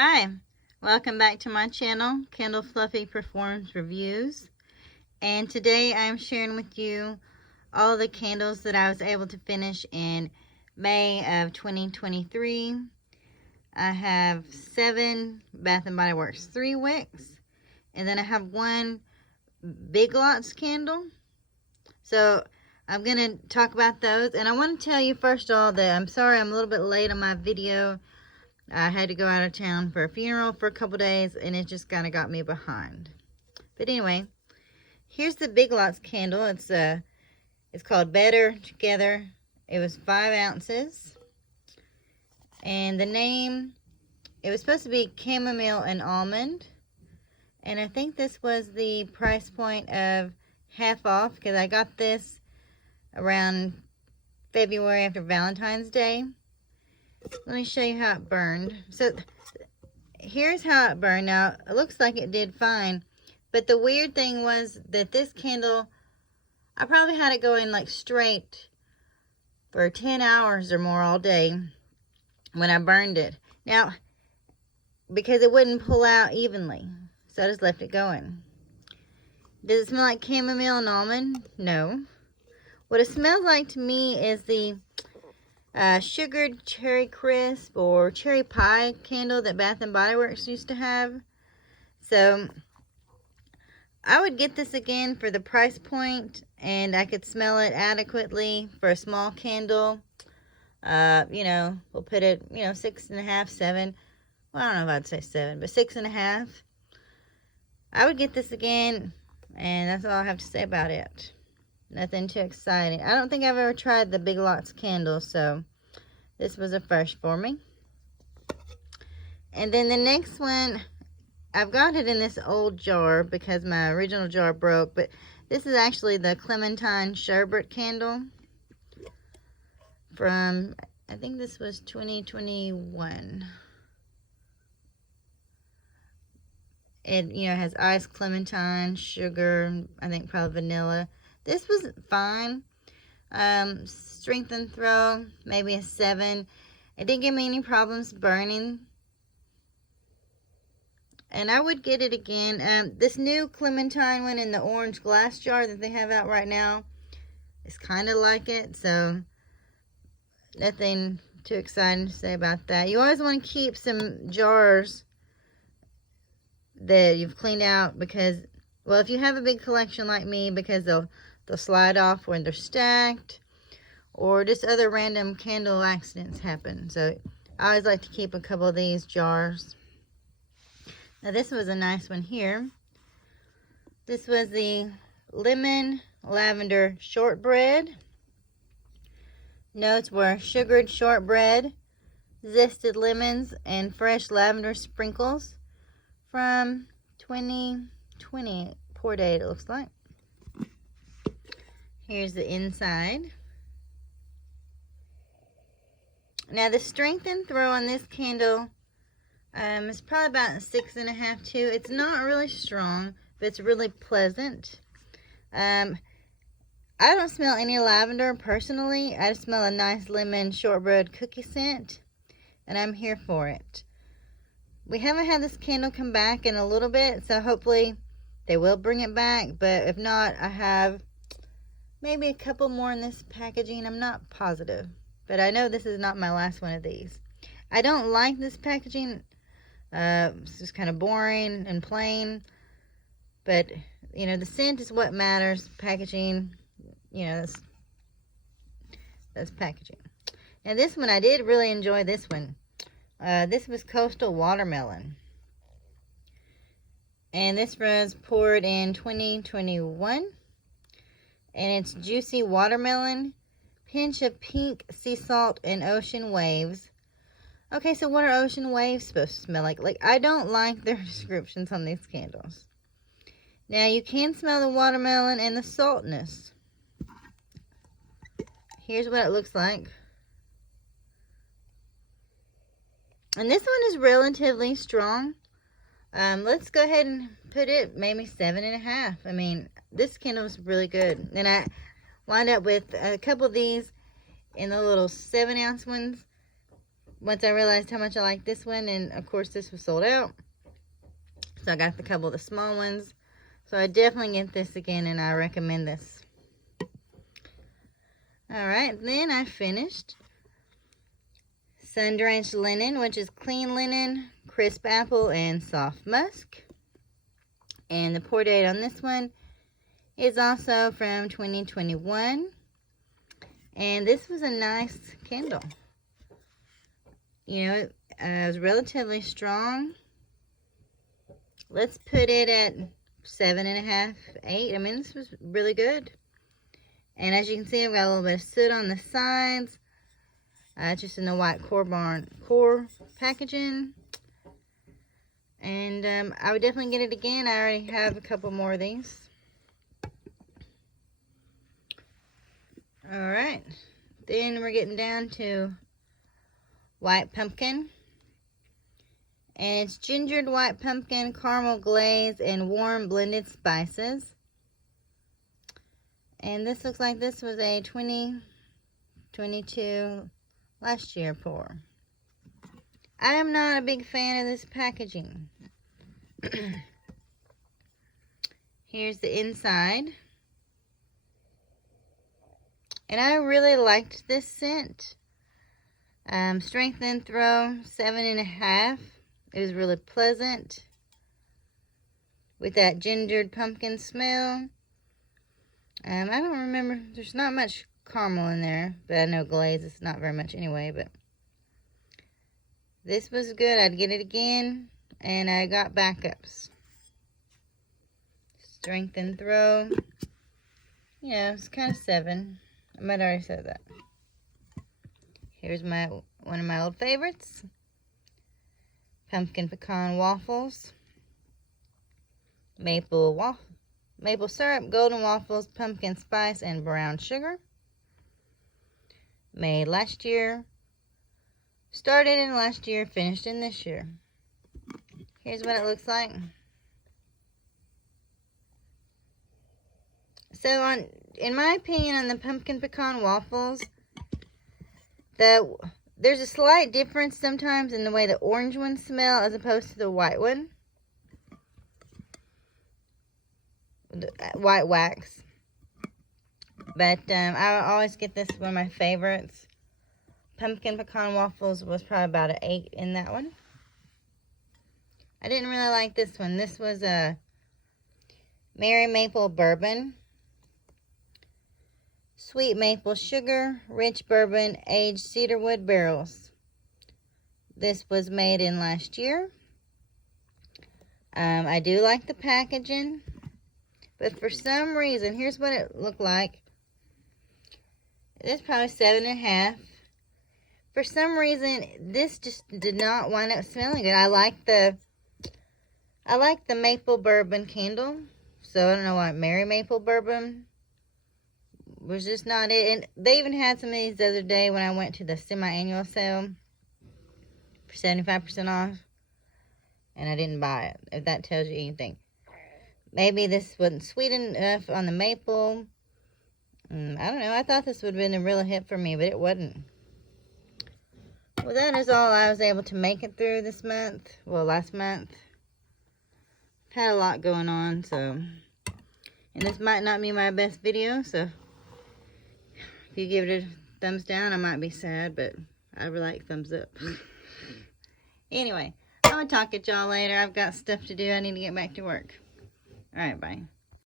Hi, welcome back to my channel, Candle Fluffy Performs Reviews. And today I'm sharing with you all the candles that I was able to finish in May of 2023. I have 7 Bath & Body Works 3 wicks, and then I have 1 Big Lots candle. So I'm going to talk about those, and I want to tell you first of all that I'm sorry I'm a little bit late on my video. I had to go out of town for a funeral for a couple days, and it just kind of got me behind. But anyway, here's the Big Lots candle. It's called Better Together. It was 5 ounces. And the name, it was supposed to be Chamomile and Almond. And I think this was the price point of half off, because I got this around February after Valentine's Day. Let me show you how it burned. So here's how it burned. Now it looks like it did fine, but the weird thing was that this candle, I probably had it going like straight for 10 hours or more all day when I burned it. Now, because it wouldn't pull out evenly, so I just left it going. Does it smell like chamomile and almond? No. What it smells like to me is the sugared cherry crisp or cherry pie candle that Bath & Body Works used to have. So I would get this again for the price point, and I could smell it adequately for a small candle. We'll put it, 6.5, 7. Well, I don't know if I'd say 7, but 6.5. I would get this again, and that's all I have to say about it. Nothing too exciting. I don't think I've ever tried the Big Lots candle, so this was a first for me. And then the next one, I've got it in this old jar because my original jar broke, but this is actually the Clementine Sherbet candle from, I think this was 2021. It, has iced clementine, sugar, I think probably vanilla. This was fine. Strength and throw, maybe a 7. It didn't give me any problems burning. And I would get it again. This new clementine one in the orange glass jar that they have out right now is kind of like it. So nothing too exciting to say about that. You always want to keep some jars that you've cleaned out because, well, if you have a big collection like me, because they'll slide off when they're stacked, or just other random candle accidents happen. So I always like to keep a couple of these jars. Now this was a nice one here. This was the lemon lavender shortbread. Notes were sugared shortbread, zested lemons, and fresh lavender sprinkles from 2020. Pour date, it looks like. Here's the inside. Now the strength and throw on this candle is probably about 6.5 too. It's not really strong, but it's really pleasant. I don't smell any lavender personally. I just smell a nice lemon shortbread cookie scent, and I'm here for it. We haven't had this candle come back in a little bit, so hopefully they will bring it back, but if not, I have maybe a couple more in this packaging. I'm not positive, but I know this is not my last one of these. I don't like this packaging. It's just kind of boring and plain, but the scent is what matters. Packaging, that's packaging. Now this one, I did really enjoy this one. This was Coastal Watermelon, and this was poured in 2021. And it's juicy watermelon, pinch of pink sea salt, and ocean waves. Okay, so what are ocean waves supposed to smell like? Like, I don't like their descriptions on these candles. Now, you can smell the watermelon and the saltness. Here's what it looks like. And this one is relatively strong. Let's go ahead and put it maybe 7.5. I mean, this candle is really good. And I wound up with a couple of these in the little 7-ounce ones. once I realized how much I liked this one, and of course this was sold out. So I got the couple of the small ones. So I definitely get this again, and I recommend this. Alright, then I finished Sun-Drenched Linen, which is clean linen, crisp apple, and soft musk. And the pour date on this one is also from 2021. And this was a nice candle. You know, it was relatively strong. Let's put it at 7.5, 8. I mean, this was really good. And as you can see, I've got a little bit of soot on the sides. Just in the white core packaging. And I would definitely get it again. I already have a couple more of these. Alright. Then we're getting down to white pumpkin. And it's gingered white pumpkin, caramel glaze, and warm blended spices. And this looks like this was a 2022 last year pour. I am not a big fan of this packaging. Here's the inside. And I really liked this scent. Strength and Throw, 7.5. It was really pleasant with that gingered pumpkin smell. I don't remember, there's not much caramel in there, but I know glaze is not very much anyway, but this was good. I'd get it again, and I got backups. Strength and Throw, yeah, it's kind of 7. I might have already said that. Here's one of my old favorites. Pumpkin pecan waffles. Maple syrup, golden waffles, pumpkin spice, and brown sugar. Made last year. Started in last year, finished in this year. Here's what it looks like. So in my opinion, on the pumpkin pecan waffles, there's a slight difference sometimes in the way the orange ones smell as opposed to the white one. The white wax. But I always get this one of my favorites. Pumpkin pecan waffles was probably about an 8 in that one. I didn't really like this one. This was a Merry Maple Bourbon. Sweet maple sugar, rich bourbon, aged cedarwood barrels. This was made in last year. I do like the packaging, but for some reason, here's what it looked like. It's probably 7.5. For some reason, this just did not wind up smelling good. I like the maple bourbon candle, so I don't know why Merry Maple Bourbon was just not it. And they even had some of these the other day when I went to the semi-annual sale for 75% off, and I didn't buy it, if that tells you anything. Maybe this wasn't sweet enough on the maple. I don't know. I thought this would have been a real hit for me, but it wasn't. Well, that is all I was able to make it through this month. Well, last month. Had a lot going on, so. And this might not be my best video, so if you give it a thumbs down, I might be sad, but I really like thumbs up. Anyway, I'm going to talk to y'all later. I've got stuff to do. I need to get back to work. Alright, bye.